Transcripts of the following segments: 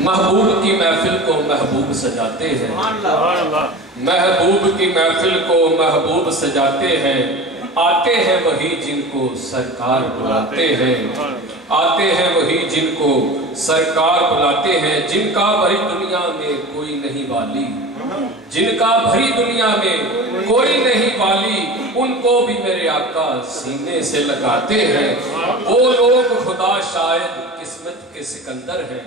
محبوب کی محفل کو محبوب سجاتے ہیں، محبوب کی محفل کو محبوب سجاتے ہیں، آتے ہیں وہی جن کو سرکار بلاتے ہیں، آتے ہیں وہی جن کو سرکار بلاتے ہیں، جن کا بھری دنیا میں کوئی نہیں والی، جن کا بھری دنیا میں کوئی نہیں والی، ان کو بھی میرے آقا سینے سے لگاتے ہیں۔ وہ لوگ خدا شاید قسمت کے سکندر ہیں،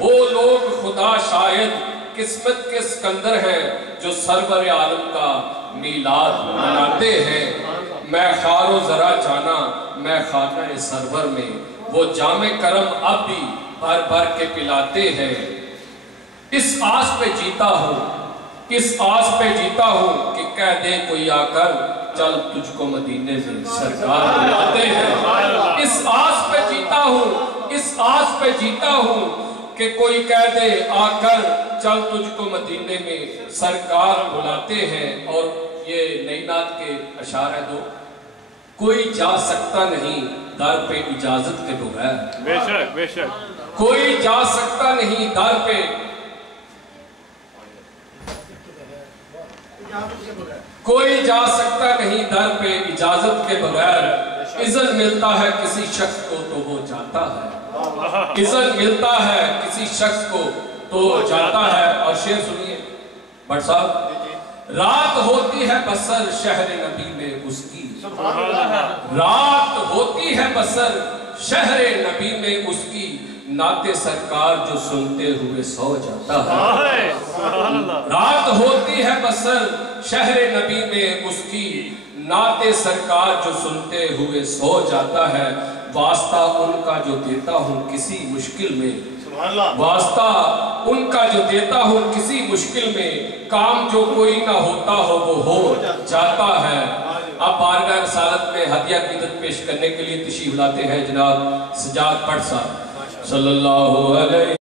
وہ لوگ خدا شاید قسمت کے سکندر ہیں، جو سرور عالم کا میلاد مناتے ہیں۔ میں خار و ذرا جانا میں خانہ سرور میں، وہ جام کرم اب بھی بھر بھر کے پلاتے ہیں۔ اس آس پہ جیتا ہوں، اس آس پہ جیتا ہوں کہ کہہ دے کوئی آ کر چل تجھ کو مدینے میں سرکار بلاتے ہیں۔ اس آس پہ جیتا ہوں، اس آس پہ جیتا ہوں کہ کوئی کہہ دے آ کر چل تجھ کو مدینے میں سرکار بلاتے ہیں۔ اور یہ نئی نعت کے اشعار ہیں دو۔ کوئی جا سکتا نہیں در پہ اجازت کے بغیر، بے شک بے شک، کوئی جا سکتا نہیں در پہ، کوئی جا سکتا نہیں در پہ اجازت کے بغیر۔ اذن ملتا ہے کسی شخص کو تو وہ جاتا ہے، اذن ملتا ہے کسی شخص کو تو جاتا ہے۔ اور شعر سنیے بٹ صاحب، رات ہوتی ہے بسر شہر نبی میں اس کی، رات ہوتی ہے بسر شہر نبی میں اس کی، نعت سرکار جو سنتے ہوئے سو جاتا ہے۔ رات ہوتی ہے بسر شہر نبی میں اس کی، نعت سرکار جو سنتے ہوئے سو جاتا ہے۔ واسطہ ان کا جو دیتا ہوں کسی مشکل میں، واسطہ ان کا جو دیتا ہوں کسی مشکل میں، کام جو کوئی نہ ہوتا ہو وہ ہو جاتا ہے۔ اب بارگاہ رسالت میں ہدیہ عقیدت پیش کرنے کے لیے تشریف لاتے ہیں جناب سجاد بٹ صاحب صلی اللہ علیہ